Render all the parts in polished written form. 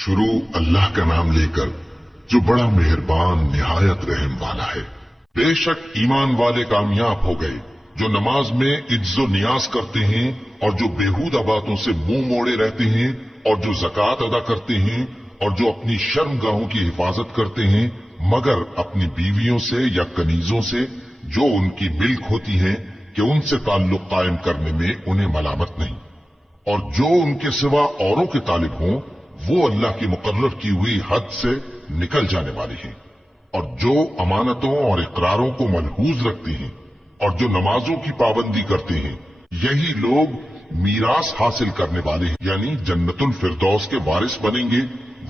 शुरू अल्लाह का नाम लेकर जो बड़ा मेहरबान निहायत रहम वाला है। बेशक ईमान वाले कामयाब हो गए जो नमाज में इज्जो नियाज करते हैं और जो बेहूदा बातों से मुंह मोड़े रहते हैं और जो ज़कात अदा करते हैं और जो अपनी शर्मगाहों की हिफाजत करते हैं मगर अपनी बीवियों से या कनीजों से जो उनकी मिल्क होती हैं कि उनसे ताल्लुक कायम करने में उन्हें मलामत नहीं, और जो उनके सिवा औरों के तालिब हों वो अल्लाह की मुकर्रर की हुई हद से निकल जाने वाले हैं, और जो अमानतों और इकरारों को मलहूज रखते हैं और जो नमाजों की पाबंदी करते हैं, यही लोग मीरास हासिल करने वाले हैं, यानी जन्नतुल फिरदौस के वारिस बनेंगे,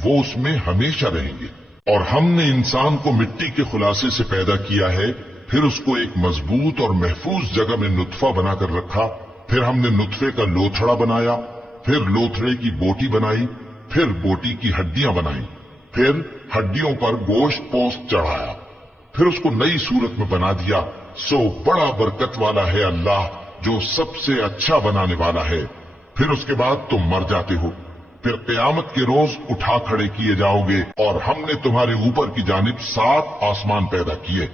वो उसमें हमेशा रहेंगे। और हमने इंसान को मिट्टी के खुलासे से पैदा किया है, फिर उसको एक मजबूत और महफूज जगह में नुत्फा बनाकर रखा, फिर हमने नुत्फे का लोथड़ा बनाया, फिर लोथड़े की बोटी बनाई, फिर बोटी की हड्डियां बनाई, फिर हड्डियों पर गोश्त पोस्त चढ़ाया, फिर उसको नई सूरत में बना दिया। सो बड़ा बरकत वाला है अल्लाह जो सबसे अच्छा बनाने वाला है। फिर उसके बाद तुम मर जाते हो, फिर क़यामत के रोज उठा खड़े किए जाओगे, और हमने तुम्हारे ऊपर की जानिब 7 आसमान पैदा किए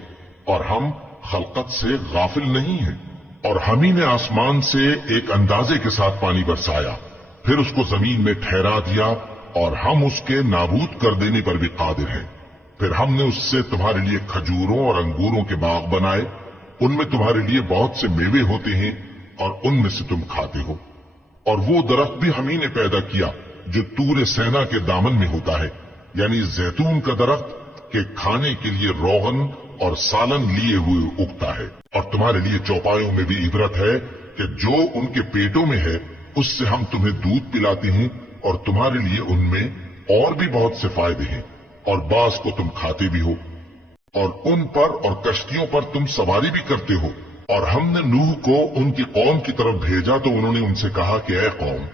और हम खलकत से गाफिल नहीं हैं। और हम ही ने आसमान से एक अंदाजे के साथ पानी बरसाया, फिर उसको जमीन में ठहरा दिया, और हम उसके नाबूद कर देने पर भी कादिर हैं। फिर हमने उससे तुम्हारे लिए खजूरों और अंगूरों के बाग बनाए, उनमें तुम्हारे लिए बहुत से मेवे होते हैं और उनमें से तुम खाते हो। और वो दरख्त भी हम ही ने पैदा किया जो तूरे सेना के दामन में होता है, यानी जैतून का दरख्त के खाने के लिए रोगन और सालन लिए हुए उगता है। और तुम्हारे लिए चौपायों में भी इबरत है कि जो उनके पेटों में है उससे हम तुम्हें दूध पिलाते हैं, और तुम्हारे लिए उनमें और भी बहुत से फायदे हैं, और बास को तुम खाते भी हो, और उन पर और कश्तियों पर तुम सवारी भी करते हो। और हमने नूह को उनकी कौम की तरफ भेजा तो उन्होंने उनसे कहा कि ऐ कौम,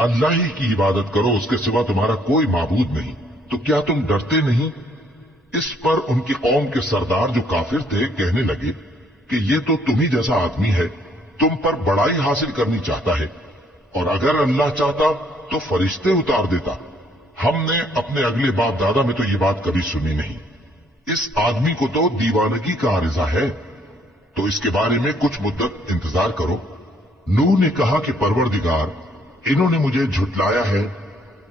अल्लाह ही की इबादत करो, उसके सिवा तुम्हारा कोई माबूद नहीं, तो क्या तुम डरते नहीं? इस पर उनकी कौम के सरदार जो काफिर थे कहने लगे कि ये तो तुम ही जैसा आदमी है, तुम पर बड़ाई हासिल करनी चाहता है, और अगर अल्लाह चाहता तो फरिश्ते उतार देता। हमने अपने अगले बाप दादा में तो ये बात कभी सुनी नहीं। इस आदमी को तो दीवानगी का आरिजा है, तो इसके बारे में कुछ मुद्दत इंतजार करो। नूह ने कहा कि परवरदिगार, इन्होंने मुझे झुटलाया है,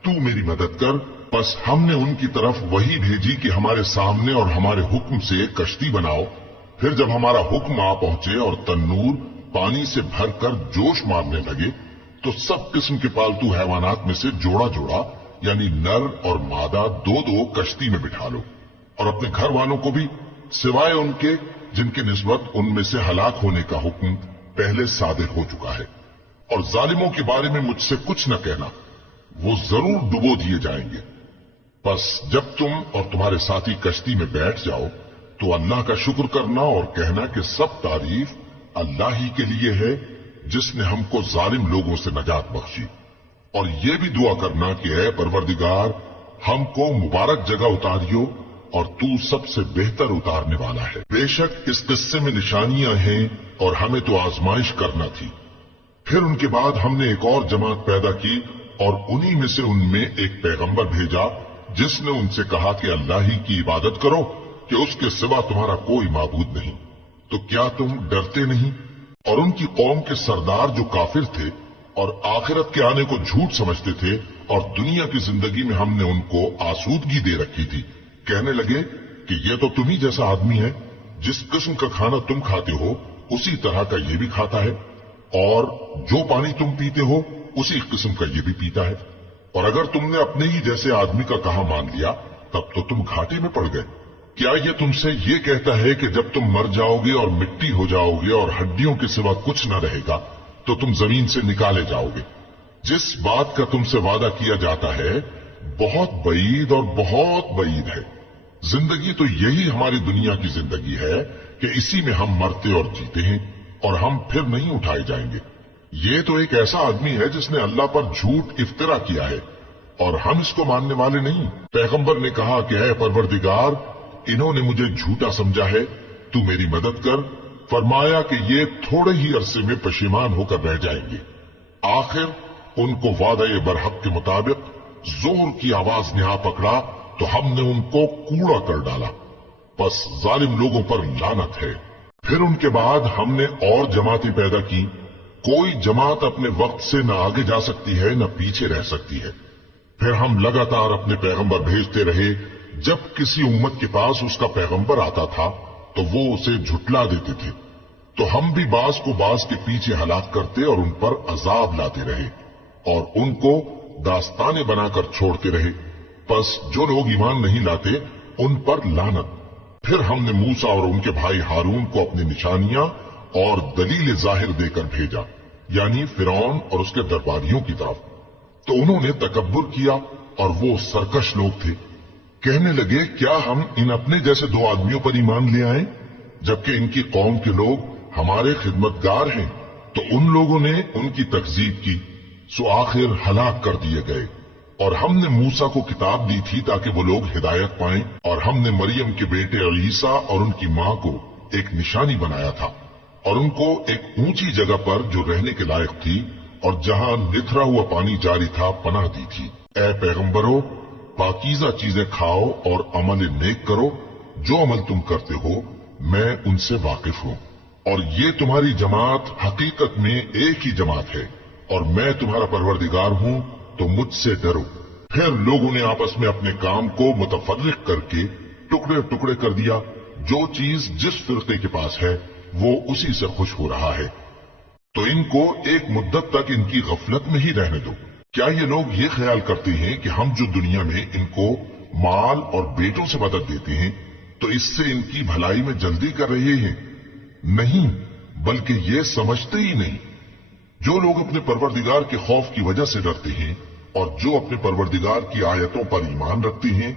तू मेरी मदद कर। बस हमने उनकी तरफ वही भेजी कि हमारे सामने और हमारे हुक्म से कश्ती बनाओ। फिर जब हमारा हुक्म आ पहुंचे और तन्नूर पानी से भरकर जोश मारने लगे, तो सब किस्म के पालतू हैवानात में से जोड़ा जोड़ा यानी नर और मादा 2-2 कश्ती में बिठा लो, और अपने घर वालों को भी सिवाय उनके जिनके निस्बत उनमें से हलाक होने का हुक्म पहले सादिर हो चुका है। और जालिमों के बारे में मुझसे कुछ न कहना, वो जरूर डुबो दिए जाएंगे। बस जब तुम और तुम्हारे साथी कश्ती में बैठ जाओ तो अल्लाह का शुक्र करना और कहना कि सब तारीफ अल्लाह ही के लिए है जिसने हमको जालिम लोगों से नजात बख्शी। और ये भी दुआ करना कि ऐ परवरदिगार, हमको मुबारक जगह उतारियो और तू सबसे बेहतर उतारने वाला है। बेशक इस किस्से में निशानियां हैं और हमें तो आजमाइश करना थी। फिर उनके बाद हमने एक और जमात पैदा की और उन्हीं में से उनमें एक पैगंबर भेजा जिसने उनसे कहा कि अल्लाह ही की इबादत करो कि उसके सिवा तुम्हारा कोई माबूद नहीं, तो क्या तुम डरते नहीं? और उनकी कौम के सरदार जो काफिर थे और आखिरत के आने को झूठ समझते थे और दुनिया की जिंदगी में हमने उनको आसूदगी दे रखी थी, कहने लगे कि ये तो तुम ही जैसा आदमी है, जिस किस्म का खाना तुम खाते हो उसी तरह का ये भी खाता है, और जो पानी तुम पीते हो उसी किस्म का ये भी पीता है। और अगर तुमने अपने ही जैसे आदमी का कहा मान लिया तब तो तुम घाटे में पड़ गए। क्या ये तुमसे ये कहता है कि जब तुम मर जाओगे और मिट्टी हो जाओगे और हड्डियों के सिवा कुछ न रहेगा तो तुम जमीन से निकाले जाओगे? जिस बात का तुमसे वादा किया जाता है बहुत बईद और बहुत बईद है। जिंदगी तो यही हमारी दुनिया की जिंदगी है कि इसी में हम मरते और जीते हैं और हम फिर नहीं उठाए जाएंगे। ये तो एक ऐसा आदमी है जिसने अल्लाह पर झूठ इफ्तिरा किया है और हम इसको मानने वाले नहीं। पैगंबर ने कहा कि ऐ परवरदिगार, इन्होंने मुझे झूठा समझा है, तू मेरी मदद कर। फरमाया कि ये थोड़े ही अरसे में पशेमान होकर रह जाएंगे। आखिर उनको वादा बरहक के मुताबिक जोर की आवाज ने आ पकड़ा तो हमने उनको कूड़ा कर डाला। बस जालिम लोगों पर लानत है। फिर उनके बाद हमने और जमातें पैदा की। कोई जमात अपने वक्त से न आगे जा सकती है न पीछे रह सकती है। फिर हम लगातार अपने पैगंबर भेजते रहे। जब किसी उम्मत के पास उसका पैगंबर आता था तो वो उसे झुटला देते थे, तो हम भी बाज को बाज के पीछे हलाक करते और उन पर अजाब लाते रहे और उनको दास्ताने बनाकर छोड़ते रहे। बस जो लोग ईमान नहीं लाते उन पर लानत। फिर हमने मूसा और उनके भाई हारून को अपनी निशानियां और दलील जाहिर देकर भेजा, यानी फिरौन और उसके दरबारियों की तरफ। तो उन्होंने तकब्बुर किया और वो सरकश लोग थे। कहने लगे, क्या हम इन अपने जैसे दो आदमियों पर ईमान ले आए, जबकि इनकी कौम के लोग हमारे खिदमतगार हैं। तो उन लोगों ने उनकी तकजीब की, सो आखिर हलाक कर दिए गए। और हमने मूसा को किताब दी थी ताकि वो लोग हिदायत पाएं, और हमने मरियम के बेटे ईसा और उनकी मां को एक निशानी बनाया था और उनको एक ऊंची जगह पर जो रहने के लायक थी और जहां निथरा हुआ पानी जारी था पनाह दी थी। ए पैगंबरों, पाकीज़ा चीजें खाओ और अमल नेक करो। जो अमल तुम करते हो मैं उनसे वाकिफ हूं। और ये तुम्हारी जमात हकीकत में एक ही जमात है और मैं तुम्हारा परवरदिगार हूं, तो मुझसे डरो। फिर लोगों ने आपस में अपने काम को मुतफर्रिक करके टुकड़े टुकड़े कर दिया। जो चीज जिस फिरके के पास है वो उसी से खुश हो रहा है। तो इनको एक मुद्दत तक इनकी गफलत में ही रहने दो। क्या ये लोग ये ख्याल करते हैं कि हम जो दुनिया में इनको माल और बेटों से मदद देते हैं तो इससे इनकी भलाई में जल्दी कर रहे हैं? नहीं, बल्कि ये समझते ही नहीं। जो लोग अपने परवरदिगार के खौफ की वजह से डरते हैं और जो अपने परवरदिगार की आयतों पर ईमान रखते हैं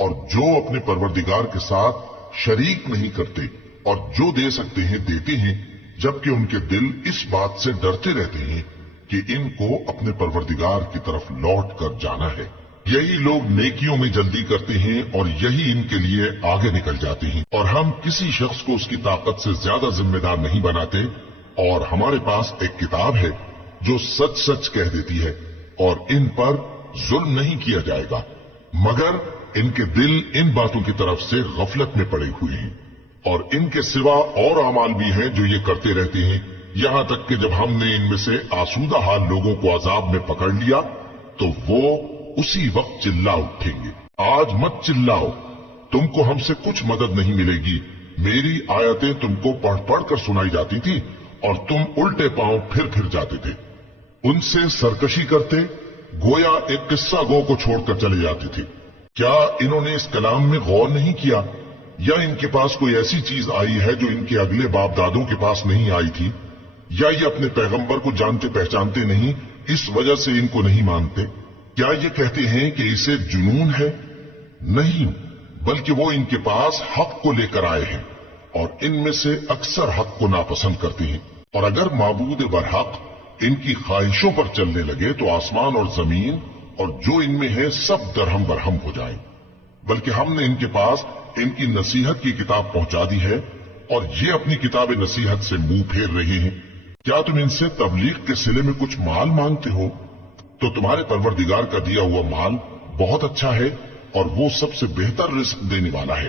और जो अपने परवरदिगार के साथ शरीक नहीं करते और जो दे सकते हैं देते हैं, जबकि उनके दिल इस बात से डरते रहते हैं कि इनको अपने परवरदिगार की तरफ लौट कर जाना है। यही लोग नेकियों में जल्दी करते हैं और यही इनके लिए आगे निकल जाते हैं। और हम किसी शख्स को उसकी ताकत से ज्यादा जिम्मेदार नहीं बनाते। और हमारे पास एक किताब है जो सच सच कह देती है और इन पर जुल्म नहीं किया जाएगा, मगर इनके दिल इन बातों की तरफ से गफलत में पड़े हुए हैं। और इनके सिवा और अमाल भी हैं जो ये करते रहते हैं, यहां तक कि जब हमने इनमें से आसूदा हाल लोगों को अजाब में पकड़ लिया तो वो उसी वक्त चिल्ला उठेंगे, आज मत चिल्लाओ, तुमको हमसे कुछ मदद नहीं मिलेगी। मेरी आयतें तुमको पढ़ पढ़ कर सुनाई जाती थी और तुम उल्टे पांव फिर जाते थे। उनसे सरकशी करते, गोया एक किस्सा गो को छोड़कर चले जाते थे। क्या इन्होंने इस कलाम में गौर नहीं किया, या इनके पास कोई ऐसी चीज आई है जो इनके अगले बाप दादों के पास नहीं आई थी, या ये अपने पैगंबर को जानते पहचानते नहीं, इस वजह से इनको नहीं मानते? क्या ये कहते हैं कि इसे जुनून है? नहीं, बल्कि वो इनके पास हक को लेकर आए हैं और इनमें से अक्सर हक को नापसंद करते हैं। और अगर माबूद बरहक इनकी ख्वाहिशों पर चलने लगे तो आसमान और जमीन और जो इनमें है सब दरहम बरहम हो जाए। बल्कि हमने इनके पास इनकी नसीहत की किताब पहुंचा दी है और ये अपनी किताब नसीहत से मुंह फेर रहे हैं। क्या तुम इनसे तबलीग के सिले में कुछ माल मांगते हो? तो तुम्हारे परवरदिगार का दिया हुआ माल बहुत अच्छा है और वो सबसे बेहतर रिस्क देने वाला है।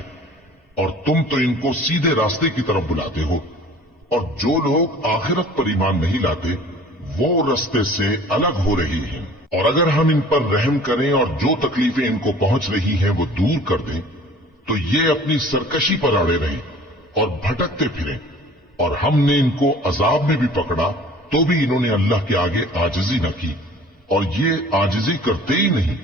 और तुम तो इनको सीधे रास्ते की तरफ बुलाते हो। और जो लोग आखिरत पर ईमान नहीं लाते वो रास्ते से अलग हो रहे हैं। और अगर हम इन पर रहम करें और जो तकलीफें इनको पहुंच रही हैं वो दूर कर दें तो ये अपनी सरकशी पर अड़े रहें और भटकते फिरें। और हमने इनको अजाब में भी पकड़ा तो भी इन्होंने अल्लाह के आगे आजिजी न की और ये आजिजी करते ही नहीं,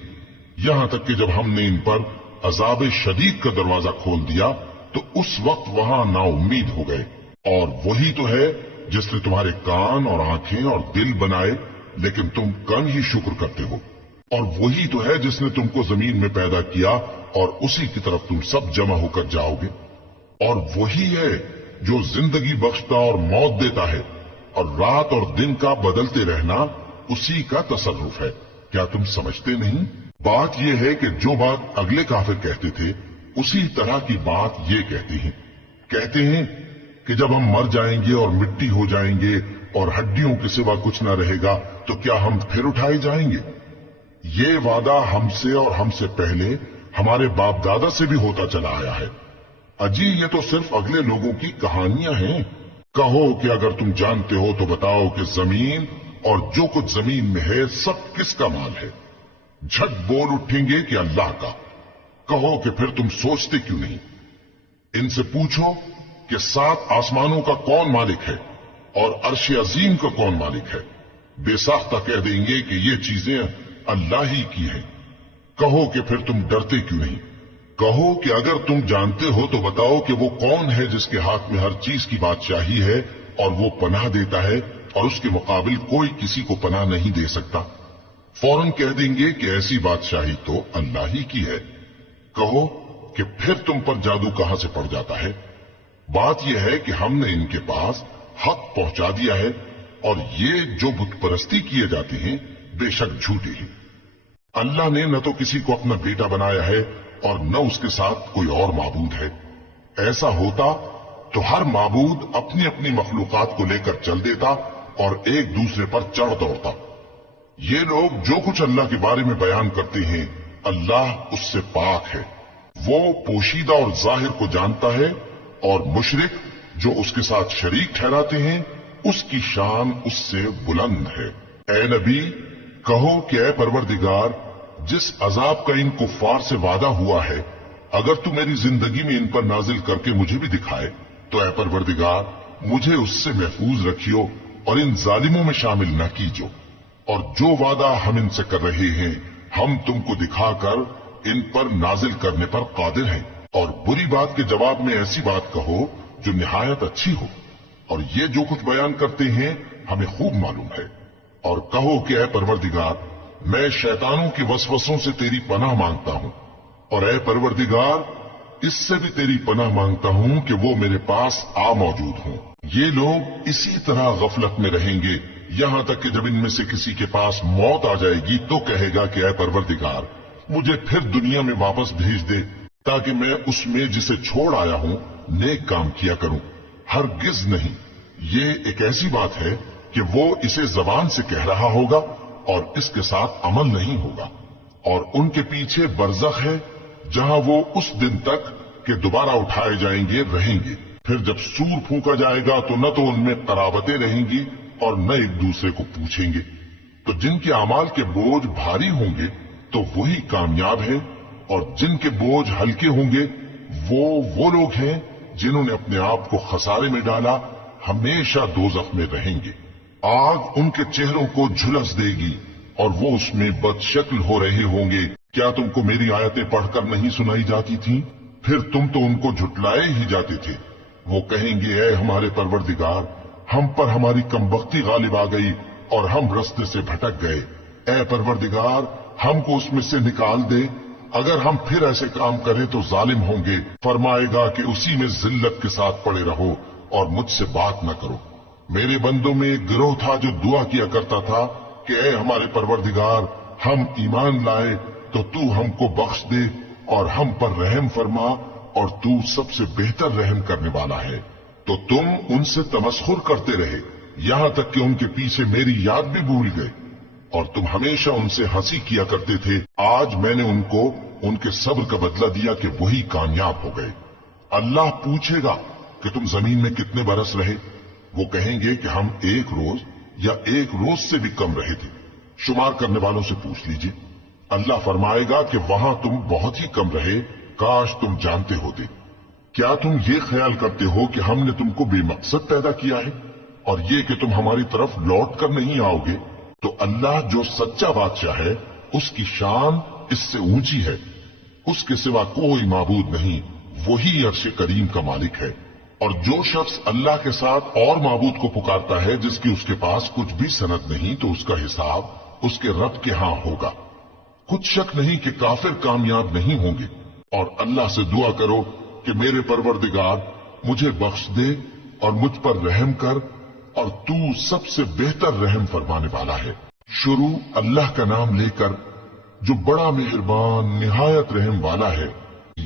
यहां तक कि जब हमने इन पर अजाब शदीद का दरवाजा खोल दिया तो उस वक्त वहां नाउम्मीद हो गए। और वही तो है जिसने तुम्हारे कान और आंखें और दिल बनाए, लेकिन तुम कम ही शुक्र करते हो। और वही तो है जिसने तुमको जमीन में पैदा किया और उसी की तरफ तुम सब जमा होकर जाओगे। और वही है जो जिंदगी बख्शता और मौत देता है और रात और दिन का बदलते रहना उसी का तसर्रुफ है। क्या तुम समझते नहीं? बात यह है कि जो बात अगले काफिर कहते थे उसी तरह की बात ये कहते हैं कि जब हम मर जाएंगे और मिट्टी हो जाएंगे और हड्डियों के सिवा कुछ न रहेगा तो क्या हम फिर उठाए जाएंगे? یہ وعدہ ہم سے اور ہم سے پہلے ہمارے باپ دادا سے بھی ہوتا چلا آیا ہے۔ اجی یہ تو صرف اگلے لوگوں کی کہانیاں ہیں۔ کہو کہ اگر تم جانتے ہو تو بتاؤ کہ زمین اور جو کچھ زمین میں ہے سب کس کا مال ہے؟ جھٹ بول اٹھیں گے کہ اللہ کا۔ کہو کہ پھر تم سوچتے کیوں نہیں؟ ان سے پوچھو کہ 7 آسمانوں کا کون مالک ہے اور عرش عظیم کا کون مالک ہے؟ بے ساختہ کہہ دیں گے کہ یہ چیزیں اللہ ہی کی ہیں۔ کہو کہ پھر تم ڈرتے کیوں نہیں؟ کہو کہ اگر تم جانتے ہو تو بتاؤ کہ وہ کون ہے جس کے ہاتھ میں ہر چیز کی بادشاہی ہے اور وہ پناہ دیتا ہے اور اس کے مقابل کوئی کسی کو پناہ نہیں دے سکتا۔ فوراً کہہ دیں گے کہ ایسی بادشاہی تو اللہ ہی کی ہے۔ کہو کہ پھر تم پر جادو کہاں سے پڑ جاتا ہے؟ بات یہ ہے کہ ہم نے ان کے پاس حق پہنچا دیا ہے اور یہ جو بت پرستی کیے جاتے ہیں بے شک جھوٹے ہیں۔ اللہ نے نہ تو کسی کو اپنا بیٹا بنایا ہے اور نہ اس کے ساتھ کوئی اور معبود ہے۔ ایسا ہوتا تو ہر معبود اپنی اپنی مخلوقات کو لے کر چل دیتا اور ایک دوسرے پر چڑھ دوڑتا۔ یہ لوگ جو کچھ اللہ کے بارے میں بیان کرتے ہیں اللہ اس سے پاک ہے۔ وہ پوشیدہ اور ظاہر کو جانتا ہے اور مشرک جو اس کے ساتھ شریک ٹھہراتے ہیں اس کی شان اس سے بلند ہے۔ اے نبی کہو کہ اے پروردگار جس عذاب کا ان کفار سے وعدہ ہوا ہے اگر تو میری زندگی میں ان پر نازل کر کے مجھے بھی دکھائے تو اے پروردگار مجھے اس سے محفوظ رکھیو اور ان ظالموں میں شامل نہ کیجو، اور جو وعدہ ہم ان سے کر رہے ہیں ہم تم کو دکھا کر ان پر نازل کرنے پر قادر ہیں۔ اور بری بات کے جواب میں ایسی بات کہو جو نہایت اچھی ہو، اور یہ جو کچھ بیان کرتے ہیں ہمیں خوب معلوم ہے۔ اور کہو کہ اے پروردگار میں شیطانوں کے وسوسوں سے تیری پناہ مانگتا ہوں، اور اے پروردگار اس سے بھی تیری پناہ مانگتا ہوں کہ وہ میرے پاس آ موجود ہوں۔ یہ لوگ اسی طرح غفلت میں رہیں گے یہاں تک کہ جب ان میں سے کسی کے پاس موت آ جائے گی تو کہے گا کہ اے پروردگار مجھے پھر دنیا میں واپس بھیج دے تاکہ میں اس میں جسے چھوڑ آیا ہوں نیک کام کیا کروں۔ ہرگز نہیں، یہ ایک ایسی بات ہے کہ وہ اسے زبان سے کہہ رہا ہوگا اور اس کے ساتھ عمل نہیں ہوگا، اور ان کے پیچھے برزخ ہے جہاں وہ اس دن تک کہ دوبارہ اٹھائے جائیں گے رہیں گے۔ پھر جب سور پھونکا جائے گا تو نہ تو ان میں قرابتیں رہیں گی اور نہ ایک دوسرے کو پوچھیں گے۔ تو جن کے اعمال کے بوجھ بھاری ہوں گے تو وہی کامیاب ہیں، اور جن کے بوجھ ہلکے ہوں گے وہ لوگ ہیں جنہوں نے اپنے آپ کو خسارے میں ڈالا، ہمیشہ دوزخ میں رہیں گے۔ آگ ان کے چہروں کو جھلس دے گی اور وہ اس میں بد شکل ہو رہے ہوں گے۔ کیا تم کو میری آیتیں پڑھ کر نہیں سنائی جاتی تھیں؟ پھر تم تو ان کو جھٹلائے ہی جاتے تھے۔ وہ کہیں گے اے ہمارے پروردگار ہم پر ہماری کمبختی غالب آ گئی اور ہم رستے سے بھٹک گئے۔ اے پروردگار ہم کو اس میں سے نکال دے، اگر ہم پھر ایسے کام کریں تو ظالم ہوں گے۔ فرمائے گا کہ اسی میں ذلت کے ساتھ پڑے رہو اور مجھ سے بات نہ کرو۔ میرے بندوں میں ایک گروہ تھا جو دعا کیا کرتا تھا کہ اے ہمارے پروردگار ہم ایمان لائے تو تو ہم کو بخش دے اور ہم پر رحم فرما، اور تو سب سے بہتر رحم کرنے والا ہے۔ تو تم ان سے تمسخر کرتے رہے یہاں تک کہ ان کے پیچھے میری یاد بھی بھول گئے، اور تم ہمیشہ ان سے ہنسی کیا کرتے تھے۔ آج میں نے ان کو ان کے صبر کا بدلہ دیا کہ وہی کامیاب ہو گئے۔ اللہ پوچھے گا کہ تم زمین میں کتنے برس رہے؟ وہ کہیں گے کہ ہم 1 روز یا 1 روز سے بھی کم رہے تھے۔ شمار کرنے والوں سے پوچھ لیجئے۔ اللہ فرمائے گا کہ وہاں تم بہت ہی کم رہے، کاش تم جانتے ہوتے۔ کیا تم یہ خیال کرتے ہو کہ ہم نے تم کو بے مقصد پیدا کیا ہے اور یہ کہ تم ہماری طرف لوٹ کر نہیں آؤ گے؟ تو اللہ جو سچا بادشاہ ہے اس کی شان اس سے اونچی ہے، اس کے سوا کوئی معبود نہیں، وہی عرش کریم کا مالک ہے۔ اور جو شخص اللہ کے ساتھ اور معبود کو پکارتا ہے جس کی اس کے پاس کچھ بھی سند نہیں تو اس کا حساب اس کے رب کے ہاں ہوگا۔ کچھ شک نہیں کہ کافر کامیاب نہیں ہوں گے، اور اللہ سے دعا کرو کہ میرے پروردگار مجھے بخش دے اور مجھ پر رحم کر، اور تو سب سے بہتر رحم فرمانے والا ہے۔ شروع اللہ کا نام لے کر جو بڑا مہربان نہایت رحم والا ہے۔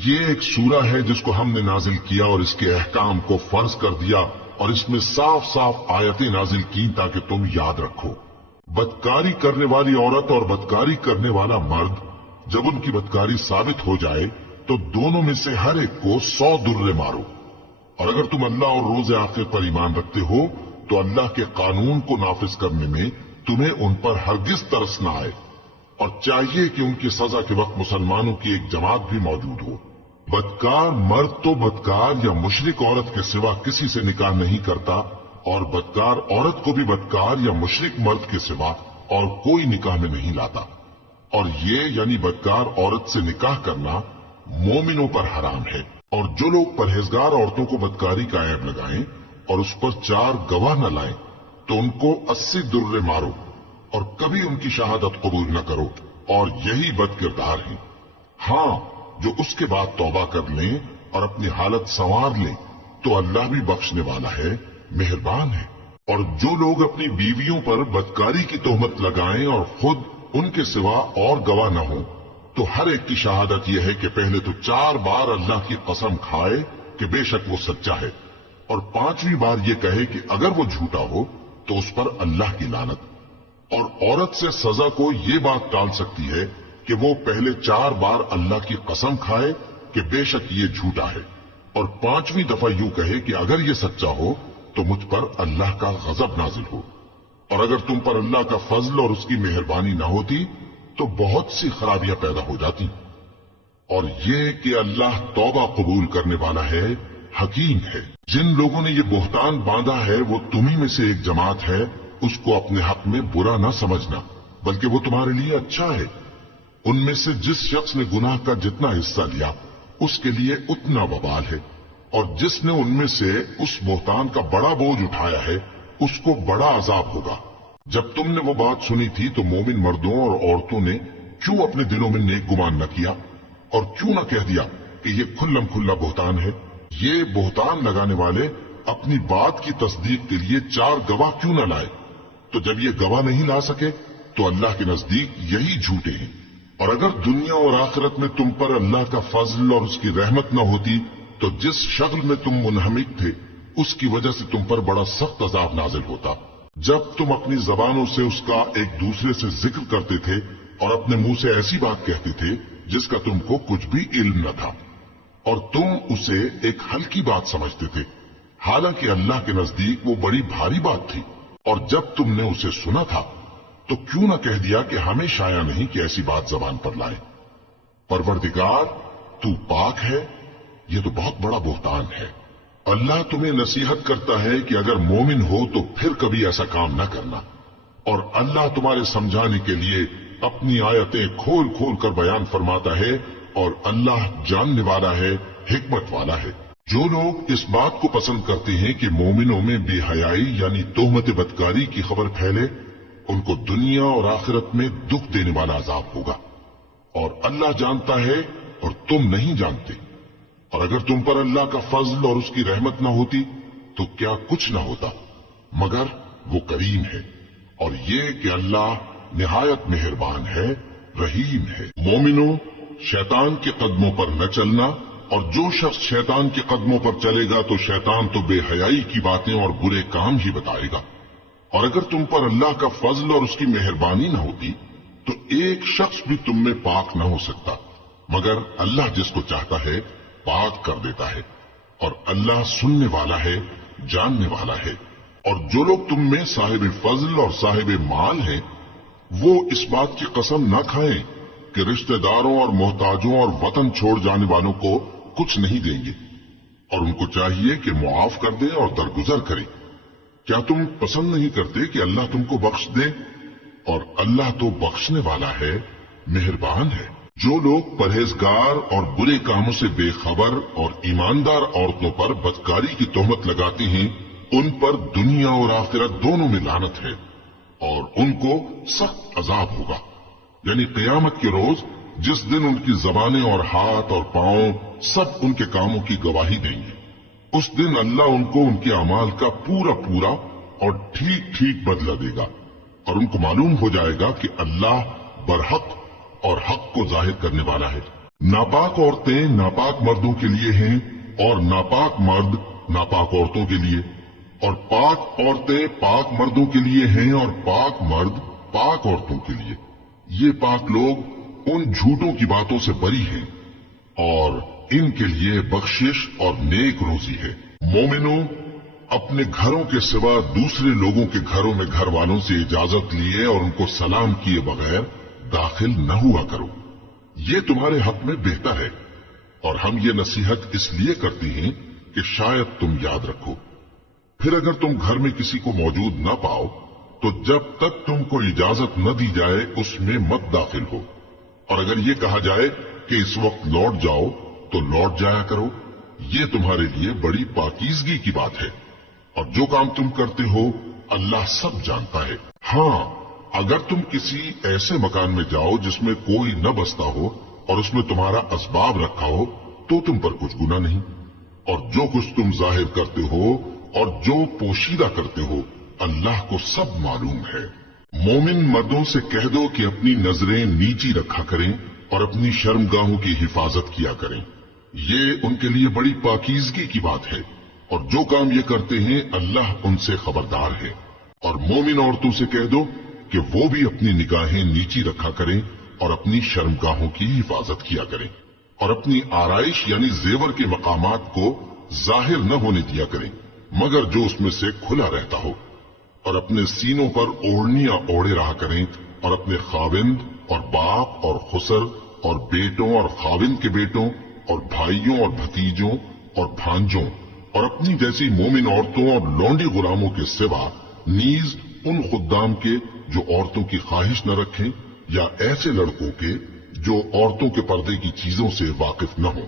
یہ ایک سورہ ہے جس کو ہم نے نازل کیا اور اس کے احکام کو فرض کر دیا، اور اس میں صاف صاف آیتیں نازل کی تاکہ تم یاد رکھو۔ بدکاری کرنے والی عورت اور بدکاری کرنے والا مرد جب ان کی بدکاری ثابت ہو جائے تو دونوں میں سے ہر ایک کو 100 درے مارو، اور اگر تم اللہ اور روز آخر پر ایمان رکھتے ہو تو اللہ کے قانون کو نافذ کرنے میں تمہیں ان پر ہرگز ترس نہ آئے، اور چاہیے کہ ان کی سزا کے وقت مسلمانوں کی ایک جماعت بھی موجود ہو۔ بدکار مرد تو بدکار یا مشرک عورت کے سوا کسی سے نکاح نہیں کرتا، اور بدکار عورت کو بھی بدکار یا مشرک مرد کے سوا اور کوئی نکاح میں نہیں لاتا، اور یہ یعنی بدکار عورت سے نکاح کرنا مومنوں پر حرام ہے۔ اور جو لوگ پرہیزگار عورتوں کو بدکاری کا عیب لگائیں اور اس پر 4 گواہ نہ لائیں تو ان کو 80 درے مارو، اور کبھی ان کی شہادت قبول نہ کرو، اور یہی بد کردار ہیں۔ ہاں، جو اس کے بعد توبہ کر لیں اور اپنی حالت سنوار لیں تو اللہ بھی بخشنے والا ہے، مہربان ہے۔ اور جو لوگ اپنی بیویوں پر بدکاری کی تہمت لگائیں اور خود ان کے سوا اور گواہ نہ ہوں تو ہر ایک کی شہادت یہ ہے کہ پہلے تو 4 بار اللہ کی قسم کھائے کہ بے شک وہ سچا ہے، اور 5ویں بار یہ کہے کہ اگر وہ جھوٹا ہو تو اس پر اللہ کی لعنت۔ اور عورت سے سزا کو یہ بات ٹال سکتی ہے کہ وہ پہلے 4 بار اللہ کی قسم کھائے کہ بے شک یہ جھوٹا ہے، اور 5ویں دفعہ یوں کہے کہ اگر یہ سچا ہو تو مجھ پر اللہ کا غضب نازل ہو۔ اور اگر تم پر اللہ کا فضل اور اس کی مہربانی نہ ہوتی تو بہت سی خرابیاں پیدا ہو جاتی۔ اور یہ کہ اللہ توبہ قبول کرنے والا ہے، حکیم ہے۔ جن لوگوں نے یہ بہتان باندھا ہے وہ تمہیں میں سے ایک جماعت ہے، اس کو اپنے حق میں برا نہ سمجھنا، بلکہ وہ تمہارے لیے اچھا ہے۔ ان میں سے جس شخص نے گناہ کا جتنا حصہ لیا اس کے لیے اتنا وبال ہے، اور جس نے ان میں سے اس بہتان کا بڑا بوجھ اٹھایا ہے اس کو بڑا عذاب ہوگا۔ جب تم نے وہ بات سنی تھی تو مومن مردوں اور عورتوں نے کیوں اپنے دلوں میں نیک گمان نہ کیا، اور کیوں نہ کہہ دیا کہ یہ کھلم کھلا بہتان ہے؟ یہ بہتان لگانے والے اپنی بات کی تصدیق کے لیے 4 گواہ کیوں نہ لائے؟ تو جب یہ گواہ نہیں لا سکے تو اللہ کے نزدیک یہی جھوٹے ہیں۔ اور اگر دنیا اور آخرت میں تم پر اللہ کا فضل اور اس کی رحمت نہ ہوتی تو جس شغل میں تم منہمک تھے اس کی وجہ سے تم پر بڑا سخت عذاب نازل ہوتا۔ جب تم اپنی زبانوں سے اس کا ایک دوسرے سے ذکر کرتے تھے اور اپنے منہ سے ایسی بات کہتے تھے جس کا تم کو کچھ بھی علم نہ تھا، اور تم اسے ایک ہلکی بات سمجھتے تھے، حالانکہ اللہ کے نزدیک وہ بڑی بھاری بات تھی۔ اور جب تم نے اسے سنا تھا تو کیوں نہ کہہ دیا کہ ہمیں شایع نہیں کہ ایسی بات زبان پر لائیں؟ پروردگار تو پاک ہے، یہ تو بہت بڑا بہتان ہے۔ اللہ تمہیں نصیحت کرتا ہے کہ اگر مومن ہو تو پھر کبھی ایسا کام نہ کرنا، اور اللہ تمہارے سمجھانے کے لیے اپنی آیتیں کھول کھول کر بیان فرماتا ہے، اور اللہ جاننے والا ہے، حکمت والا ہے۔ جو لوگ اس بات کو پسند کرتے ہیں کہ مومنوں میں بے حیائی یعنی تہمت بدکاری کی خبر پھیلے، ان کو دنیا اور آخرت میں دکھ دینے والا عذاب ہوگا، اور اللہ جانتا ہے اور تم نہیں جانتے۔ اور اگر تم پر اللہ کا فضل اور اس کی رحمت نہ ہوتی تو کیا کچھ نہ ہوتا، مگر وہ کریم ہے، اور یہ کہ اللہ نہایت مہربان ہے، رحیم ہے۔ مومنوں، شیطان کے قدموں پر نہ چلنا، اور جو شخص شیطان کے قدموں پر چلے گا تو شیطان تو بے حیائی کی باتیں اور برے کام ہی بتائے گا۔ اور اگر تم پر اللہ کا فضل اور اس کی مہربانی نہ ہوتی تو ایک شخص بھی تم میں پاک نہ ہو سکتا، مگر اللہ جس کو چاہتا ہے پاک کر دیتا ہے، اور اللہ سننے والا ہے، جاننے والا ہے۔ اور جو لوگ تم میں صاحب فضل اور صاحب مال ہیں وہ اس بات کی قسم نہ کھائیں کہ رشتہ داروں اور محتاجوں اور وطن چھوڑ جانے والوں کو کچھ نہیں دیں گے، اور ان کو چاہیے کہ معاف کر دیں اور درگزر کریں۔ کیا تم پسند نہیں کرتے کہ اللہ تم کو بخش دے؟ اور اللہ تو بخشنے والا ہے، مہربان ہے۔ جو لوگ پرہیزگار اور برے کاموں سے بے خبر اور ایماندار عورتوں پر بدکاری کی تہمت لگاتے ہیں ان پر دنیا اور آخرت دونوں میں لعنت ہے، اور ان کو سخت عذاب ہوگا، یعنی قیامت کے روز جس دن ان کی زبانیں اور ہاتھ اور پاؤں سب ان کے کاموں کی گواہی دیں گے۔ اس دن اللہ ان کو ان کے اعمال کا پورا پورا اور ٹھیک ٹھیک بدلہ دے گا، اور ان کو معلوم ہو جائے گا کہ اللہ برحق اور حق کو ظاہر کرنے والا ہے۔ ناپاک عورتیں ناپاک مردوں کے لیے ہیں، اور ناپاک مرد ناپاک عورتوں کے لیے، اور پاک عورتیں پاک مردوں کے لیے ہیں، اور پاک مرد पाक औरतों के लिए, ये पाक लोग उन झूठों की बातों से बरी हैं और इनके लिए बख्शिश और नेक रोजी है। मोमिनो, अपने घरों के सिवा दूसरे लोगों के घरों में घर वालों से इजाजत लिए और उनको सलाम किए बगैर दाखिल न हुआ करो, ये तुम्हारे हक में बेहतर है। और हम ये नसीहत इसलिए करती हैं कि शायद तुम याद रखो। फिर अगर तुम घर में किसी को मौजूद न पाओ तो जब तक तुमको इजाजत न दी जाए उसमें मत दाखिल हो, और अगर ये कहा जाए कि इस वक्त लौट जाओ तो लौट जाया करो, ये तुम्हारे लिए बड़ी पाकीज़गी की बात है। और जो काम तुम करते हो अल्लाह सब जानता है। हां, अगर तुम किसी ऐसे मकान में जाओ जिसमें कोई न बसता हो और उसमें तुम्हारा असबाब रखा हो तो तुम पर कुछ गुनाह नहीं, और जो कुछ तुम जाहिर करते हो और जो पोशीदा करते हो अल्लाह को सब मालूम है। मोमिन मर्दों से कह दो कि अपनी नजरें नीची रखा करें और अपनी शर्मगाहों की हिफाजत किया करें, ये उनके लिए बड़ी पाकीज़गी की बात है, और जो काम ये करते हैं अल्लाह उनसे खबरदार है। और मोमिन औरतों से कह दो कि वो भी अपनी निगाहें नीची रखा करें और अपनी शर्मगाहों की हिफाजत किया करें, और अपनी आराइश यानी जेवर के मकामात को जाहिर न होने दिया करें मगर जो उसमें से खुला रहता हो, और अपने सीनों पर ओढ़नियां ओढ़े रहा करें, और अपने खाविंद और बाप और खुसर और बेटों और खाविंद के बेटों और भाइयों और भतीजों और भांजों और अपनी जैसी मोमिन औरतों और लौंडी गुलामों के सिवा नीज उन खुद्दाम के जो औरतों की ख्वाहिश न रखें, या ऐसे लड़कों के जो औरतों के पर्दे की चीजों से वाकिफ न हो।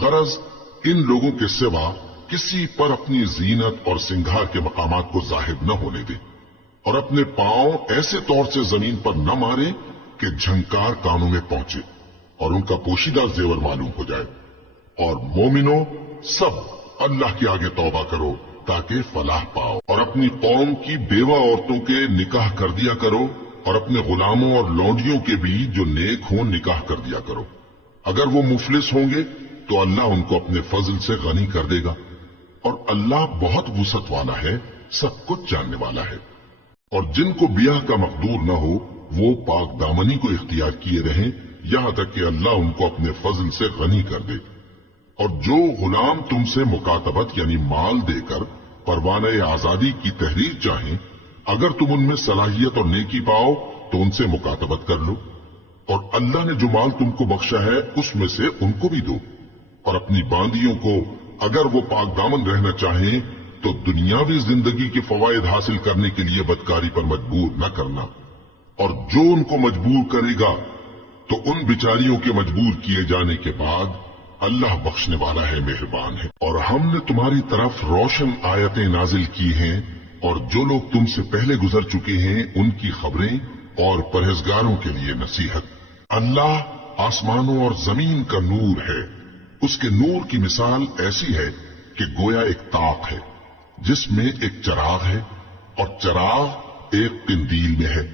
गरज इन लोगों के सिवा किसी पर अपनी जीनत और सिंगार के मकामात को जाहिर न होने दे, और अपने पांव ऐसे तौर से जमीन पर न मारे कि झंकार कानों में पहुंचे और उनका पोशीदा जेवर मालूम हो जाए। और मोमिनो, सब अल्लाह के आगे तौबा करो ताकि फलाह पाओ, और अपनी कौम की बेवा औरतों के निकाह कर दिया करो, और अपने गुलामों और लौंडियों के भी जो नेक हों निकाह कर दिया करो। अगर वो मुफलिस होंगे तो अल्लाह उनको अपने फजल से गनी कर देगा, और अल्लाह बहुत वुसअत वाला है, सब कुछ जानने वाला है। और जिनको ब्याह का मकदूर न हो वो पाक दामनी को इख्तियार किए रहें यहां तक कि अल्लाह उनको अपने फजल से गनी कर दे। और जो गुलाम तुमसे मुकातबत यानी माल देकर परवाने आजादी की तहरीर चाहें, अगर तुम उनमें सलाहियत और नेकी पाओ तो उनसे मुकातबत कर लो, और अल्लाह ने जो माल तुमको बख्शा है उसमें से उनको भी दो। और अपनी बांदियों को अगर वो पाक दामन रहना चाहें तो दुनियावी जिंदगी के फवायद हासिल करने के लिए बदकारी पर मजबूर न करना, और जो उनको मजबूर करेगा तो उन बिचारियों के मजबूर किए जाने के बाद अल्लाह बख्शने वाला है, मेहरबान है। और हमने तुम्हारी तरफ रोशन आयतें नाजिल की हैं, और जो लोग तुमसे पहले गुजर चुके हैं उनकी खबरें और परहेजगारों के लिए नसीहत। अल्लाह आसमानों और जमीन का नूर है, उसके नूर की मिसाल ऐसी है कि गोया एक ताक है जिसमें एक चराग है, और चराग एक किंदील में है,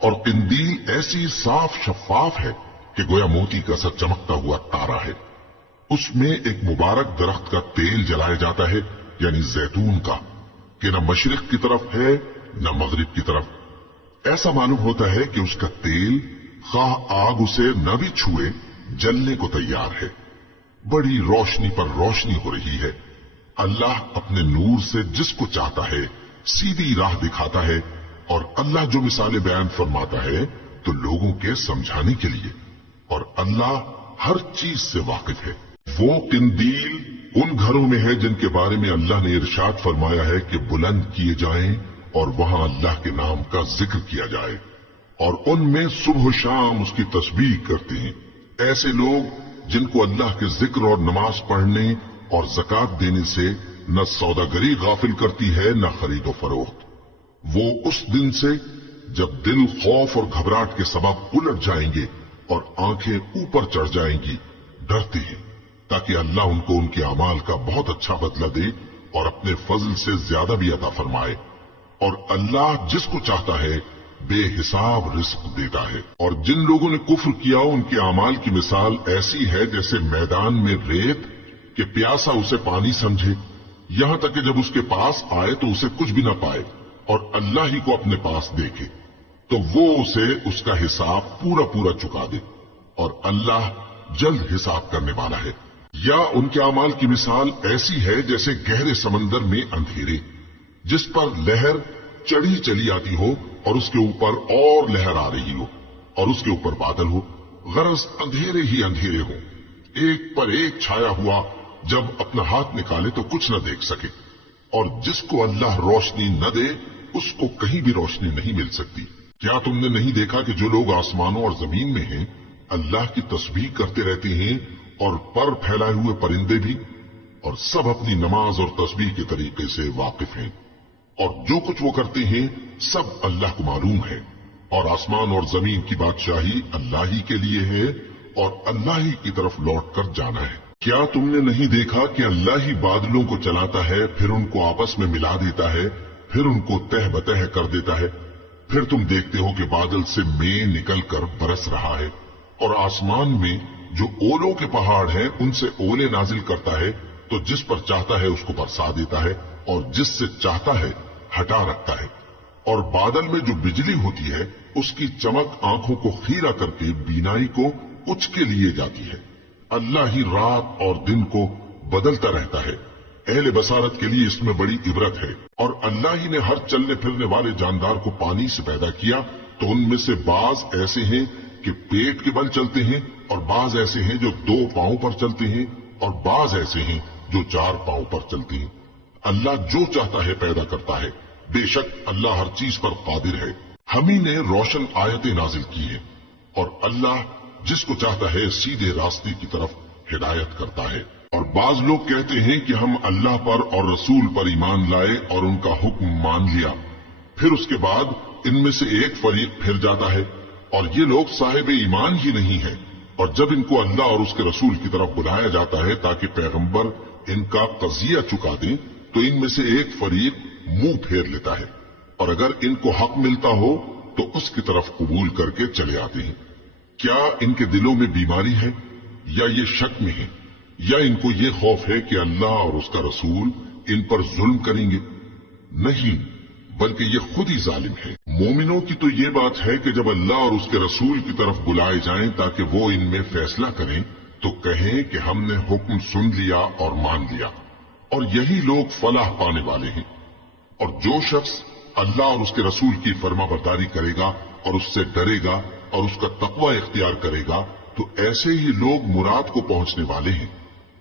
और किंदील ऐसी साफ शफाफ है कि गोया मोती का सा चमकता हुआ तारा है। उसमें एक मुबारक दरख्त का तेल जलाया जाता है यानी जैतून का, कि न मशरिक की तरफ है न मगरिब की तरफ। ऐसा मालूम होता है कि उसका तेल खाह आग उसे न भी छुए जलने को तैयार है। बड़ी रोशनी पर रोशनी हो रही है। अल्लाह अपने नूर से जिसको चाहता है सीधी राह दिखाता है, और अल्लाह जो मिसालें बयान फरमाता है तो लोगों के समझाने के लिए, और अल्लाह हर चीज से वाकिफ है। वो किंदील उन घरों में है जिनके बारे में अल्लाह ने इरशाद फरमाया है कि बुलंद किए जाएं और वहां अल्लाह के नाम का जिक्र किया जाए, और उनमें सुबह शाम उसकी तस्बीह करते हैं। ऐसे लोग जिनको अल्लाह के जिक्र और नमाज पढ़ने और ज़कात देने से न सौदागरी गाफिल करती है न खरीदो फरोख्त। वो उस दिन से जब दिल खौफ और घबराहट के सबब उलट जाएंगे और आंखें ऊपर चढ़ जाएंगी डरते हैं, ताकि अल्लाह उनको उनके अमाल का बहुत अच्छा बदला दे और अपने फजल से ज्यादा भी अता फरमाए। और अल्लाह जिसको चाहता है बेहिसाब रिस्क देता है। और जिन लोगों ने कुफ्र किया उनके अमाल की मिसाल ऐसी है जैसे मैदान में रेत कि प्यासा उसे पानी समझे, यहां तक कि जब उसके पास आए तो उसे कुछ भी न पाए और अल्लाह ही को अपने पास देखे। تو وہ اسے اس کا حساب پورا پورا چکا دے، اور اللہ جلد حساب کرنے والا ہے۔ یا ان کے اعمال کی مثال ایسی ہے جیسے گہرے سمندر میں اندھیرے جس پر لہر چڑھی چلی آتی ہو اور اس کے اوپر اور لہر آ رہی ہو اور اس کے اوپر بادل ہو، غرض اندھیرے ہی اندھیرے ہو، ایک پر ایک چھایا ہوا، جب اپنا ہاتھ نکالے تو کچھ نہ دیکھ سکے۔ اور جس کو اللہ روشنی نہ دے اس کو کہیں بھی روشنی نہیں مل سکتی۔ کیا تم نے نہیں دیکھا کہ جو لوگ آسمانوں اور زمین میں ہیں اللہ کی تسبیح کرتے رہتے ہیں، اور پر پھیلائے ہوئے پرندے بھی، اور سب اپنی نماز اور تسبیح کے طریقے سے واقف ہیں، اور جو کچھ وہ کرتے ہیں سب اللہ کو معلوم ہے، اور آسمان اور زمین کی بادشاہی اللہ ہی کے لیے ہے اور اللہ ہی کی طرف لوٹ کر جانا ہے۔ کیا تم نے نہیں دیکھا کہ اللہ ہی بادلوں کو چلاتا ہے، پھر ان کو آپس میں ملا دیتا ہے، پھر ان کو تہ بتہ کر دیتا ہے، پھر تم دیکھتے ہو کہ بادل سے مے نکل کر برس رہا ہے، اور آسمان میں جو اولوں کے پہاڑ ہیں ان سے اولے نازل کرتا ہے، تو جس پر چاہتا ہے اس کو برسا دیتا ہے اور جس سے چاہتا ہے ہٹا رکھتا ہے۔ اور بادل میں جو بجلی ہوتی ہے اس کی چمک آنکھوں کو خیرہ کر کے بینائی کو کچھ کے لیے جاتی ہے۔ اللہ ہی رات اور دن کو بدلتا رہتا ہے، اہل بصارت کے لیے اس میں بڑی عبرت ہے۔ اور اللہ ہی نے ہر چلنے پھرنے والے جاندار کو پانی سے پیدا کیا، تو ان میں سے بعض ایسے ہیں کہ پیٹ کے بل چلتے ہیں، اور بعض ایسے ہیں جو 2 پاؤں پر چلتے ہیں، اور بعض ایسے ہیں جو 4 پاؤں پر چلتے ہیں۔ اللہ جو چاہتا ہے پیدا کرتا ہے، بے شک اللہ ہر چیز پر قادر ہے۔ ہم ہی نے روشن آیتیں نازل کی ہیں، اور اللہ جس کو چاہتا ہے سیدھے راستے کی طرف ہدایت کرتا ہے۔ اور بعض لوگ کہتے ہیں کہ ہم اللہ پر اور رسول پر ایمان لائے اور ان کا حکم مان لیا، پھر اس کے بعد ان میں سے ایک فریق پھر جاتا ہے، اور یہ لوگ صاحب ایمان ہی نہیں ہیں۔ اور جب ان کو اللہ اور اس کے رسول کی طرف بلایا جاتا ہے تاکہ پیغمبر ان کا قضیہ چکا دیں، تو ان میں سے ایک فریق منہ پھیر لیتا ہے، اور اگر ان کو حق ملتا ہو تو اس کی طرف قبول کر کے چلے آتے ہیں۔ کیا ان کے دلوں میں بیماری ہے، یا یہ شک میں ہے، یا ان کو یہ خوف ہے کہ اللہ اور اس کا رسول ان پر ظلم کریں گے؟ نہیں، بلکہ یہ خود ہی ظالم ہے۔ مومنوں کی تو یہ بات ہے کہ جب اللہ اور اس کے رسول کی طرف بلائے جائیں تاکہ وہ ان میں فیصلہ کریں، تو کہیں کہ ہم نے حکم سن لیا اور مان لیا، اور یہی لوگ فلاح پانے والے ہیں۔ اور جو شخص اللہ اور اس کے رسول کی فرما برداری کرے گا اور اس سے ڈرے گا اور اس کا تقوی اختیار کرے گا، تو ایسے ہی لوگ مراد کو پہنچنے والے ہیں۔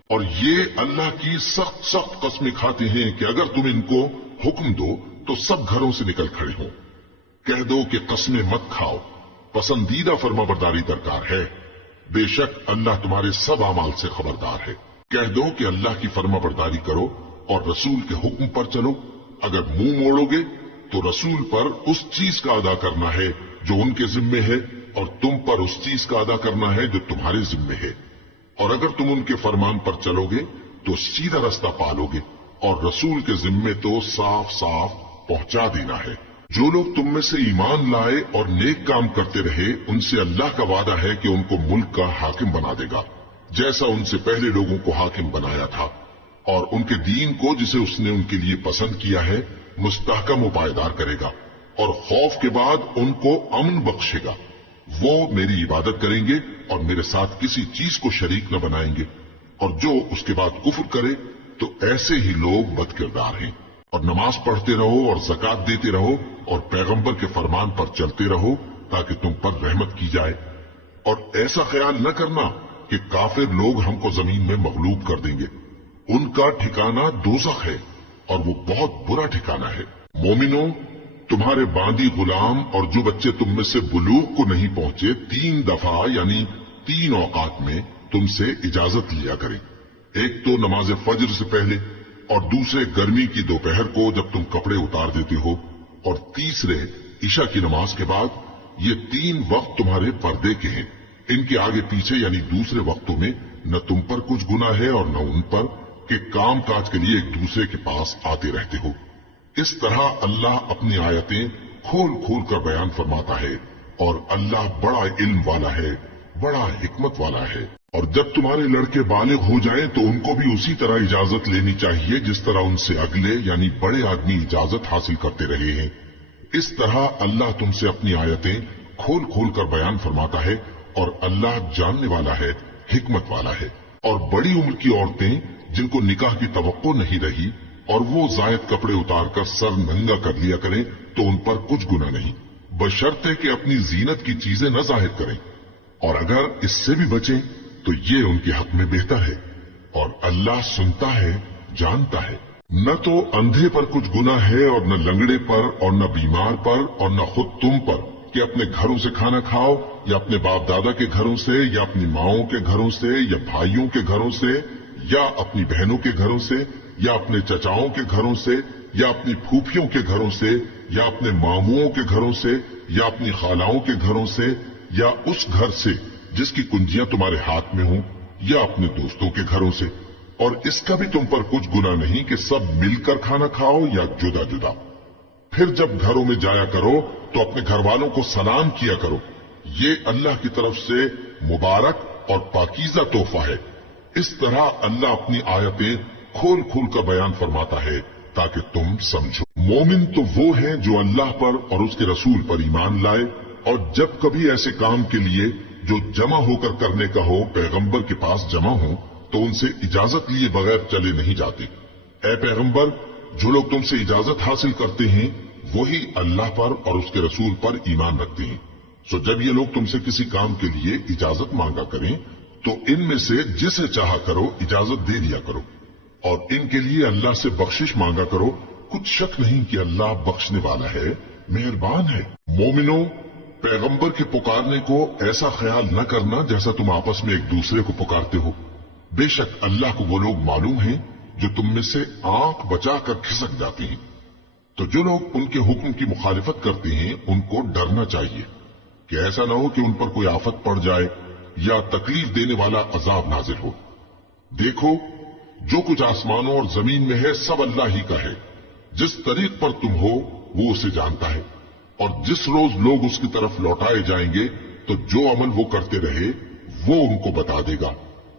اور یہ اللہ کی سخت سخت قسمیں کھاتے ہیں کہ اگر تم ان کو حکم دو تو سب گھروں سے نکل کھڑے ہوں۔ کہہ دو کہ قسمیں مت کھاؤ، پسندیدہ فرما برداری درکار ہے، بے شک اللہ تمہارے سب اعمال سے خبردار ہے۔ کہہ دو کہ اللہ کی فرما برداری کرو اور رسول کے حکم پر چلو، اگر منہ موڑو گے تو رسول پر اس چیز کا ادا کرنا ہے جو ان کے ذمے ہے، اور تم پر اس چیز کا ادا کرنا ہے جو تمہارے ذمے ہے۔ اور اگر تم ان کے فرمان پر چلو گے تو سیدھا رستہ پالو گے، اور رسول کے ذمے تو صاف صاف پہنچا دینا ہے۔ جو لوگ تم میں سے ایمان لائے اور نیک کام کرتے رہے، ان سے اللہ کا وعدہ ہے کہ ان کو ملک کا حاکم بنا دے گا، جیسا ان سے پہلے لوگوں کو حاکم بنایا تھا، اور ان کے دین کو جسے اس نے ان کے لیے پسند کیا ہے مستحکم و پائیدار کرے گا، اور خوف کے بعد ان کو امن بخشے گا۔ وہ میری عبادت کریں گے اور میرے ساتھ کسی چیز کو شریک نہ بنائیں گے، اور جو اس کے بعد کفر کرے تو ایسے ہی لوگ بد کردار ہیں۔ اور نماز پڑھتے رہو اور زکوٰۃ دیتے رہو اور پیغمبر کے فرمان پر چلتے رہو تاکہ تم پر رحمت کی جائے۔ اور ایسا خیال نہ کرنا کہ کافر لوگ ہم کو زمین میں مغلوب کر دیں گے، ان کا ٹھکانہ دوزخ ہے اور وہ بہت برا ٹھکانہ ہے۔ مومنوں، تمہارے باندی غلام اور جو بچے تم میں سے بلوغ کو نہیں پہنچے 3 دفعہ یعنی 3 اوقات میں تم سے اجازت لیا کریں، ایک تو نماز فجر سے پہلے، اور دوسرے گرمی کی دوپہر کو جب تم کپڑے اتار دیتے ہو، اور تیسرے عشاء کی نماز کے بعد۔ یہ 3 وقت تمہارے پردے کے ہیں، ان کے آگے پیچھے یعنی دوسرے وقتوں میں نہ تم پر کچھ گناہ ہے اور نہ ان پر، کہ کام کاج کے لیے ایک دوسرے کے پاس آتے رہتے ہو۔ اس طرح اللہ اپنی آیتیں کھول کھول کر بیان فرماتا ہے، اور اللہ بڑا علم والا ہے، بڑا حکمت والا ہے۔ اور جب تمہارے لڑکے بالغ ہو جائیں تو ان کو بھی اسی طرح اجازت لینی چاہیے جس طرح ان سے اگلے یعنی بڑے آدمی اجازت حاصل کرتے رہے ہیں۔ इस तरह अल्लाह तुमसे अपनी आयतें खोल खोल कर बयान फरमाता है और अल्लाह जानने वाला है, हिकमत वाला है। और बड़ी उम्र की औरतें जिनको निकाह की तवक्को नहीं रही और वो जायद कपड़े उतारकर सर नंगा कर लिया करें तो उन पर कुछ गुनाह नहीं, बशर्ते कि अपनी जीनत की चीजें न जाहिर करें, और अगर इससे भी बचें तो ये उनके हक में बेहतर है। और अल्लाह सुनता है, जानता है। न तो अंधे पर कुछ गुनाह है और न लंगड़े पर और न बीमार पर और न खुद तुम पर कि अपने घरों से खाना खाओ या अपने बाप दादा के घरों से या अपनी माओं के घरों से या भाइयों के घरों से या अपनी बहनों के घरों से या अपने चचाओं के घरों से या अपनी फूफियों के घरों से या अपने मामुओं के घरों से या अपनी खालाओं के घरों से या उस घर से जिसकी कुंजियां तुम्हारे हाथ में हों या अपने दोस्तों के घरों से। और इसका भी तुम पर कुछ गुनाह नहीं कि सब मिलकर खाना खाओ या जुदा जुदा। फिर जब घरों में जाया करो तो अपने घर वालों को सलाम किया करो, ये अल्लाह की तरफ से मुबारक और पाकीज़ा तोहफा है। इस तरह अल्लाह अपनी आयतें खोल खोल कर बयान फरमाता है ताकि तुम समझो। मोमिन तो वो हैं जो अल्लाह पर और उसके रसूल पर ईमान लाए और जब कभी ऐसे काम के लिए जो जमा होकर करने का हो पैगंबर के पास जमा हो तो उनसे इजाजत लिए बगैर चले नहीं जाते। ऐ पैगंबर, जो लोग तुमसे इजाजत हासिल करते हैं वही अल्लाह पर और उसके रसूल पर ईमान रखते हैं। सो जब ये लोग तुमसे किसी काम के लिए इजाजत मांगा करें तो इनमें से जिसे चाहा करो इजाजत दे दिया करो और इनके लिए अल्लाह से बख्शिश मांगा करो। कुछ शक नहीं कि अल्लाह बख्शने वाला है, मेहरबान है। मोमिनो, पैगंबर के पुकारने को ऐसा ख्याल न करना जैसा तुम आपस में एक दूसरे को पुकारते हो। बेशक अल्लाह को वो लोग मालूम हैं जो तुम में से आंख बचाकर खिसक जाते हैं। तो जो लोग उनके हुक्म की मुखालिफत करते हैं उनको डरना चाहिए कि ऐसा न हो कि उन पर कोई आफत पड़ जाए या तकलीफ देने वाला अजाब नाजिल हो। देखो, जो कुछ आसमानों और जमीन में है सब अल्लाह ही का है। जिस तरीक पर तुम हो वो उसे जानता है और जिस रोज लोग उसकी तरफ लौटाए जाएंगे तो जो अमल वो करते रहे वो उनको बता देगा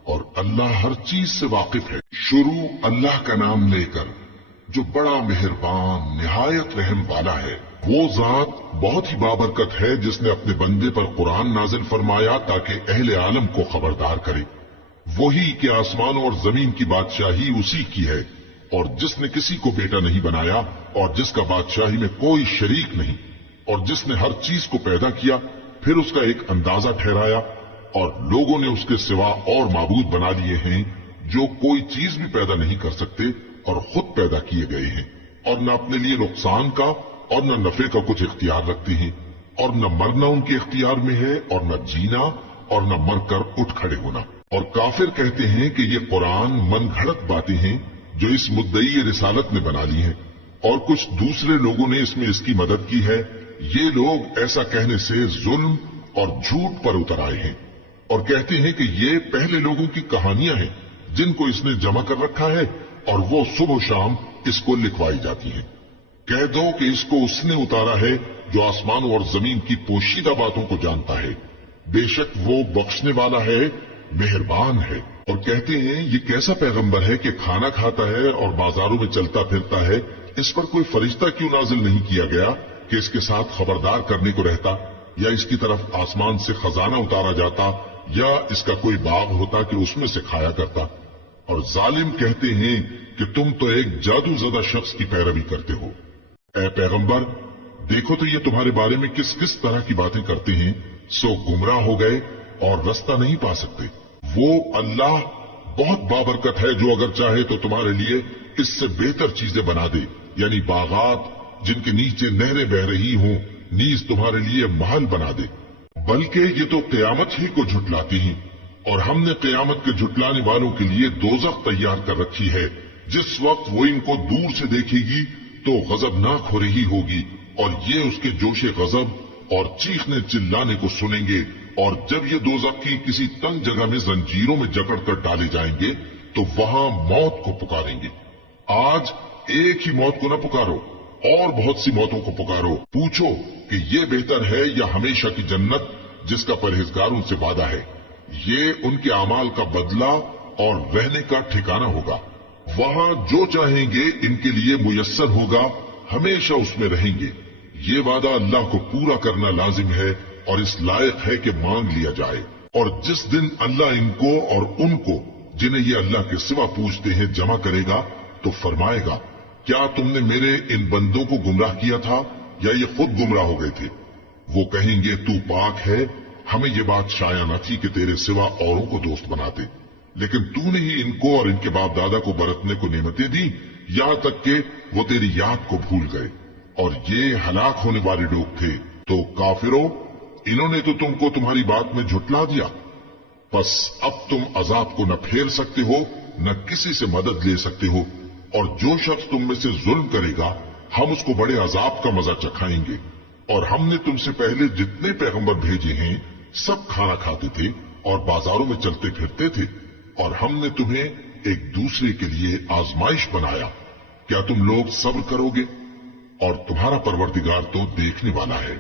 और अल्लाह हर चीज से वाकिफ है। शुरू अल्लाह का नाम लेकर जो बड़ा मेहरबान निहायत रहम वाला है। वो जात बहुत ही बाबरकत है जिसने अपने बंदे पर कुरान नाजिल फरमाया ताकि अहले आलम को खबरदार करे। वही कि आसमानों और जमीन की बादशाही उसी की है और जिसने किसी को बेटा नहीं बनाया और जिसका बादशाही में कोई शरीक नहीं और जिसने हर चीज को पैदा किया फिर उसका एक अंदाजा ठहराया और लोगों ने उसके सिवा और माबूद बना लिए हैं जो कोई चीज भी पैदा नहीं कर सकते और खुद पैदा किए गए हैं और न अपने लिए नुकसान का और न नफे का कुछ इख्तियार रखते हैं और न मरना उनके इख्तियार में है और न जीना और न मरकर उठ खड़े होना। और काफिर कहते हैं कि ये कुरान मन घड़त बातें हैं जो इस मुद्दई रिसालत ने बना ली हैं और कुछ दूसरे लोगों ने इसमें इसकी मदद की है। ये लोग ऐसा कहने से जुल्म और झूठ पर उतर आए हैं और कहते हैं कि ये पहले लोगों की कहानियां हैं जिनको इसने जमा कर रखा है और वो सुबह शाम इसको लिखवाई जाती हैं। कह दो कि इसको उसने उतारा है जो आसमानों और जमीन की पोशीदा बातों को जानता है। बेशक वो बख्शने वाला है, मेहरबान है। और कहते हैं ये कैसा पैगंबर है कि खाना खाता है और बाजारों में चलता फिरता है, इस पर कोई फरिश्ता क्यों नाजिल नहीं किया गया कि इसके साथ खबरदार करने को रहता या इसकी तरफ आसमान से खजाना उतारा जाता या इसका कोई बाग होता कि उसमें से खाया करता। और जालिम कहते हैं कि तुम तो एक जादूज़दा शख्स की पैरवी करते हो। ऐ पैगंबर, देखो तो ये तुम्हारे बारे में किस किस तरह की बातें करते हैं, सो गुमराह हो गए और रास्ता नहीं पा सकते। वो अल्लाह बहुत बाबरकत है जो अगर चाहे तो तुम्हारे लिए इससे बेहतर चीजें बना दे, यानी बागात जिनके नीचे नहरें बह रही हों, नीज तुम्हारे लिए महल बना दे। बल्कि ये तो क़यामत ही को झुटलाती हैं और हमने क़यामत के झुटलाने वालों के लिए दोज़ख तैयार कर रखी है। जिस वक्त वो इनको दूर से देखेगी तो गजबनाक हो रही होगी और ये उसके जोशे गजब और चीखने चिल्लाने को सुनेंगे। और जब ये दोज़ख की किसी तंग जगह में जंजीरों में जकड़ कर डाले जाएंगे तो वहां मौत को पुकारेंगे। आज एक ही मौत को न पुकारो और बहुत सी मौतों को पुकारो। पूछो कि ये बेहतर है या हमेशा की जन्नत जिसका परहेजगारों से वादा है। ये उनके अमाल का बदला और रहने का ठिकाना होगा। वहां जो चाहेंगे इनके लिए मुयस्सर होगा, हमेशा उसमें रहेंगे। یہ وعدہ اللہ کو پورا کرنا لازم ہے اور اس لائق ہے کہ مانگ لیا جائے۔ اور جس دن اللہ ان کو اور ان کو جنہیں یہ اللہ کے سوا پوجتے ہیں جمع کرے گا تو فرمائے گا، کیا تم نے میرے ان بندوں کو گمراہ کیا تھا یا یہ خود گمراہ ہو گئے تھے؟ وہ کہیں گے تو پاک ہے، ہمیں یہ بات شایع نہ تھی کہ تیرے سوا اوروں کو دوست بناتے، لیکن تو نے ہی ان کو اور ان کے باپ دادا کو برتنے کو نعمتیں دی، یہاں تک کہ وہ تیری یاد کو بھول گئے، اور یہ ہلاک ہونے والے لوگ تھے۔ تو کافروں، انہوں نے تو تم کو تمہاری بات میں جھٹلا دیا، بس اب تم عذاب کو نہ پھیر سکتے ہو نہ کسی سے مدد لے سکتے ہو، اور جو شخص تم میں سے ظلم کرے گا ہم اس کو بڑے عذاب کا مزہ چکھائیں گے۔ اور ہم نے تم سے پہلے جتنے پیغمبر بھیجے ہیں سب کھانا کھاتے تھے اور بازاروں میں چلتے پھرتے تھے، اور ہم نے تمہیں ایک دوسرے کے لیے آزمائش بنایا، کیا تم لوگ صبر کرو گے؟ اور تمہارا پروردگار تو دیکھنے والا ہے۔